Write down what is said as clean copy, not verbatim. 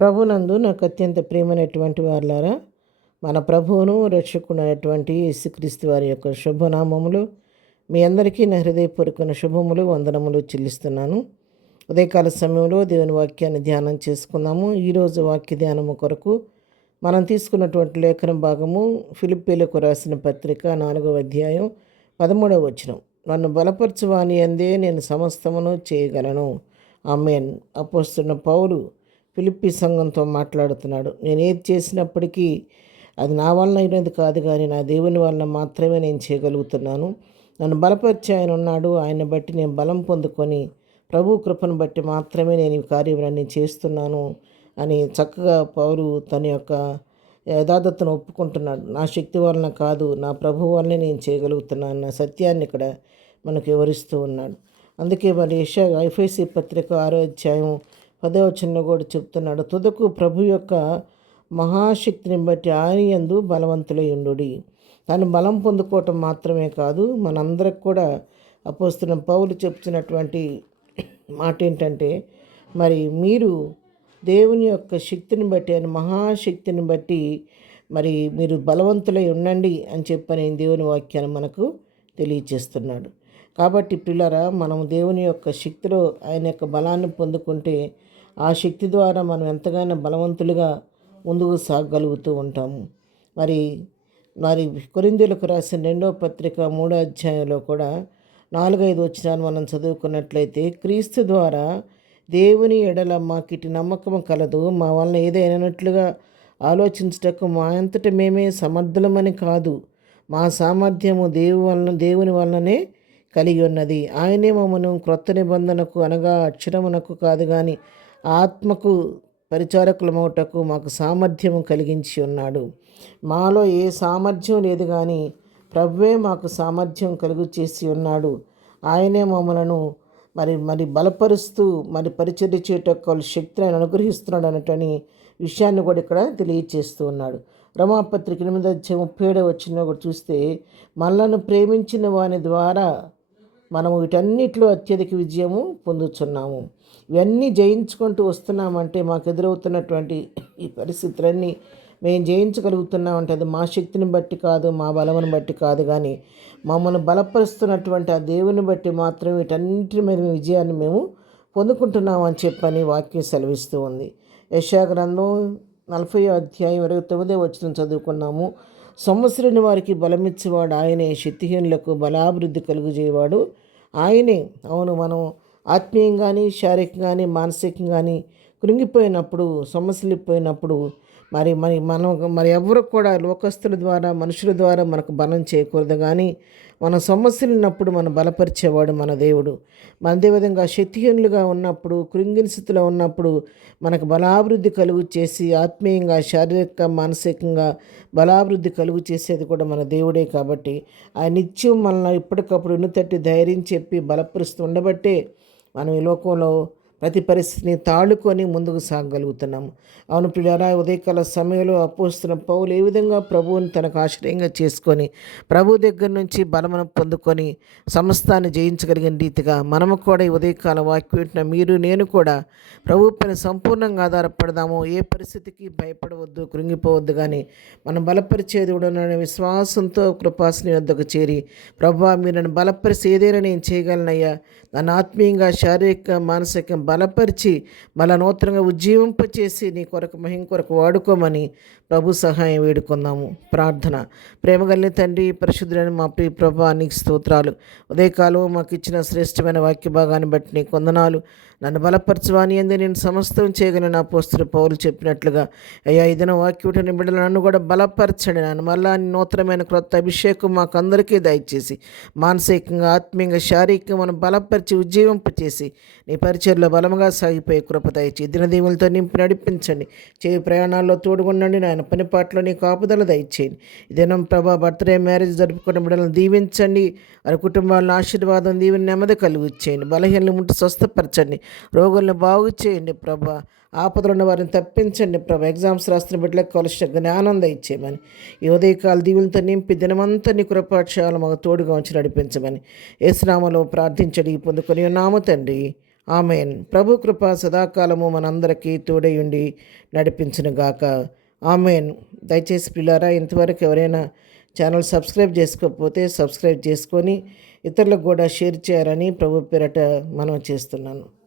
ప్రభునందు నాకు అత్యంత ప్రియమైనటువంటి వారులారా, మన ప్రభువును రక్షకుడైనటువంటి యేసుక్రీస్తు వారి యొక్క శుభనామములు మీ అందరికీ నా హృదయపూర్వకమైన శుభములు వందనములు చెల్లిస్తున్నాను. ఉదయకాల సమయంలో దేవుని వాక్యాన్ని ధ్యానం చేసుకుందాము. ఈరోజు వాక్య ధ్యానము కొరకు మనం తీసుకున్నటువంటి లేఖన భాగము ఫిలిప్పీలకు రాసిన పత్రిక 4వ అధ్యాయం 13వ వచనం. నన్ను బలపరచువాని అందే నేను సమస్తమును చేయగలను. ఆమేన్. అపోస్తలుడైన పౌలు ఫిలిప్పీ సంఘంతో మాట్లాడుతున్నాడు. నేను ఏది చేసినప్పటికీ అది నా వలన అయినది కాదు, కానీ నా దేవుని వలన మాత్రమే నేను చేయగలుగుతున్నాను. నన్ను బలపరిచి ఆయన ఉన్నాడు. ఆయన బట్టి నేను బలం పొందుకొని ప్రభు కృపను బట్టి మాత్రమే నేను ఈ కార్యములన్నీ చేస్తున్నాను అని చక్కగా పౌలు తన యొక్క యథార్థతను ఒప్పుకుంటున్నాడు. నా శక్తి వలన కాదు, నా ప్రభు వలనే నేను చేయగలుగుతున్నాను అన్న సత్యాన్ని ఇక్కడ మనకు వివరిస్తూ ఉన్నాడు. అందుకే మరి ఎఫెసీ పత్రిక 6వ అధ్యాయం 10వ వచనంలో కూడా చెప్తున్నాడు, తుదకు ప్రభు యొక్క మహాశక్తిని బట్టి ఆయన యందు బలవంతులై ఉండుడి. తాను బలం పొందుకోవటం మాత్రమే కాదు, మనందరికి కూడా అపోస్తలుడైన పౌలు చెప్తున్నటువంటి మాట ఏంటంటే, మరి మీరు దేవుని యొక్క శక్తిని బట్టి, ఆయన మహాశక్తిని బట్టి మరి మీరు బలవంతులై ఉండండి అని చెప్పని దేవుని వాక్యాన్ని మనకు తెలియచేస్తున్నాడు. కాబట్టి పిల్లరా, మనం దేవుని యొక్క శక్తిలో ఆయన యొక్క బలాన్ని పొందుకుంటే ఆ శక్తి ద్వారా మనం ఎంతగానో బలవంతులుగా ముందుకు సాగగలుగుతూ ఉంటాము. మరి మరి కొరింథీయులకు రాసిన 2వ పత్రిక 3వ అధ్యాయంలో కూడా 4-5 వచనాలు మనం చదువుకున్నట్లయితే, క్రీస్తు ద్వారా దేవుని ఎడల మాకిటి నమ్మకం కలదు. మా వలన ఏదైనట్లుగా ఆలోచించటకు మా అంతట మేమే సమర్థులమని కాదు, మా సామర్థ్యము దేవుని వలననే కలిగి ఉన్నది. ఆయనే మమ్మను క్రొత్త నిబంధనకు అనగా అక్షరమునకు కాదు, కానీ ఆత్మకు పరిచారకులమవుటకు మాకు సామర్థ్యము కలిగించి ఉన్నాడు. మాలో ఏ సామర్థ్యం లేదు, కానీ ప్రభువే మాకు సామర్థ్యం కలుగు చేసి ఉన్నాడు. ఆయనే మమ్మలను మరి బలపరుస్తూ మరి పరిచర్య చేయటకు శక్తిని అనుగ్రహిస్తున్నాడు అన్నటని విషయాన్ని కూడా ఇక్కడ తెలియచేస్తూ ఉన్నాడు. రోమాపత్రిక 8వ అధ్యాయం 37వ వచనంలో కూడా చూస్తే, మనలను ప్రేమించిన వాని ద్వారా మనము వీటన్నిటిలో అత్యధిక విజయము పొందుతున్నాము. ఇవన్నీ జయించుకుంటూ వస్తున్నామంటే, మాకు ఎదురవుతున్నటువంటి ఈ పరిస్థితులన్నీ మేము జయించగలుగుతున్నామంటే అది మా శక్తిని బట్టి కాదు, మా బలమును బట్టి కాదు, కానీ మమ్మల్ని బలపరుస్తున్నటువంటి ఆ దేవుని బట్టి మాత్రం వీటన్నిటి మీద విజయాన్ని మేము పొందుకుంటున్నాం అని చెప్పని వాక్యం సెలవిస్తూ ఉంది. యెషయా గ్రంథం 40వ అధ్యాయం 29వ వచనం చదువుకున్నాము. సంవత్సరాన్ని వారికి బలమిచ్చేవాడు ఆయనే, శక్తిహీనులకు బలాభివృద్ధి కలుగజేయవాడు ఆయనే. అవును, మనం ఆత్మీయంగా కానీ శారీరకంగా కానీ మానసికంగా కానీ కృంగిపోయినప్పుడు, సమస్యలిపోయినప్పుడు మనం ఎవరు కూడా లోకస్తుల ద్వారా మనుషుల ద్వారా మనకు బలం చేయకూడదు, కానీ మన సమస్యలు ఉన్నప్పుడు మనం బలపరిచేవాడు మన దేవుడు. అదేవిధంగా శక్తిహీనులుగా ఉన్నప్పుడు, కృంగిన స్థితిలో ఉన్నప్పుడు మనకు బలాభివృద్ధి కలుగు చేసి ఆత్మీయంగా శారీరక మానసికంగా బలాభివృద్ధి కలుగు చేసేది కూడా మన దేవుడే. కాబట్టి ఆ నిత్యం మనల్ని ఇప్పటికప్పుడు ఇన్నుతట్టి ధైర్యం చెప్పి బలపరుస్తూ ఉండబట్టే మనం ఈ లోకంలో ప్రతి పరిస్థితిని తాళుకొని ముందుకు సాగగలుగుతున్నాము. అవును ప్రియులారా, ఉదయకాల సమయంలో అపోస్తలుడైన పౌలు ఏ విధంగా ప్రభువుని తనకు ఆశ్రయంగా చేసుకొని ప్రభు దగ్గర నుంచి బలమును పొందుకొని సమస్తాన్ని జయించగలిగిన రీతిగా మనము కూడా ఈ ఉదయకాల వాక్యం వింటున్న మీరు నేను కూడా ప్రభు పైన సంపూర్ణంగా ఆధారపడదాము. ఏ పరిస్థితికి భయపడవద్దు, కృంగిపోవద్దు, కానీ మనం బలపరిచేది కూడా విశ్వాసంతో కృపాసని వద్దకు చేరి, ప్రభువా మీరు నన్ను బలపరిచి ఏదైనా నేను చేయగలనయ్యా, నన్ను ఆత్మీయంగా శారీరక మానసిక బలపరిచి మళ్ళా నూతనంగా ఉజ్జీవింపచేసి నీ కొరకు మహిమ కొరకు వాడుకోమని ప్రభు సహాయం వేడుకుందాము. ప్రార్థన. ప్రేమగలిగిన తండ్రి, పరిశుద్ధులైన మా ప్రియ ప్రభువా, నీకు స్తోత్రాలు. ఉదయకాలం మాకు ఇచ్చిన శ్రేష్టమైన వాక్య భాగాన్ని బట్టి నీకు వందనాలు. నన్ను బలపరచువాని అందే నేను సమస్తం చేయగలను అపోస్తలుడైన పౌలు చెప్పినట్లుగా అయ్యా, ఈ దినం వాక్యం బిడ్డలు నన్ను కూడా బలపరచండి. నన్ను మళ్ళా నూతనమైన క్రొత్త అభిషేకం మాకు అందరికీ దయచేసి మానసికంగా ఆత్మీయంగా శారీరకంగా మనం బలపరిచి ఉజ్జీవింపచేసి నీ పరిచర్లో బలముగా సాగిపోయే కృప దయచి దినదీవులతో నింపి నడిపించండి. చేయి ప్రయాణాల్లో తోడుగుండండి. నాయన పనిపాట్లో నీ కాపుదల దయచేయండి. ఇదేనం ప్రభా బర్త్డే మ్యారేజ్ జరుపుకున్న బిడ్డలను దీవించండి. వారి కుటుంబాలను ఆశీర్వాదం దీవెన నెమ్మది కలిగిచ్చేయండి. బలహీనలు ముట్టి స్వస్థపరచండి. రోగులను బాగు చేయండి ప్రభా. ఆపదలు ఉన్న వారిని తప్పించండి ప్రభా. ఎగ్జామ్స్ రాస్తున్న బిడ్డలకు కావలసిన జ్ఞానం దయచేయమని, ఈ ఉదయకాల దీవులతో నింపి దినమంతా నీ కృపాక్షయాలు మాకు తోడుగా ఉంచి నడిపించమని యేసు నామములో ప్రార్థించడి పొందుకొని ఉన్నాము తండ్రి. ఆమెన్. ప్రభు కృప సదాకాలము మనందరికీ తోడయుండి నడిపించునుగాక. ఆమెన్. దయచేసి పిల్లారా, ఇంతవరకు ఎవరైనా ఛానల్ సబ్స్క్రైబ్ చేసుకోకపోతే సబ్స్క్రైబ్ చేసుకొని ఇతరులకు కూడా షేర్ చేయాలని ప్రభు పేరట మనం చేస్తున్నాను.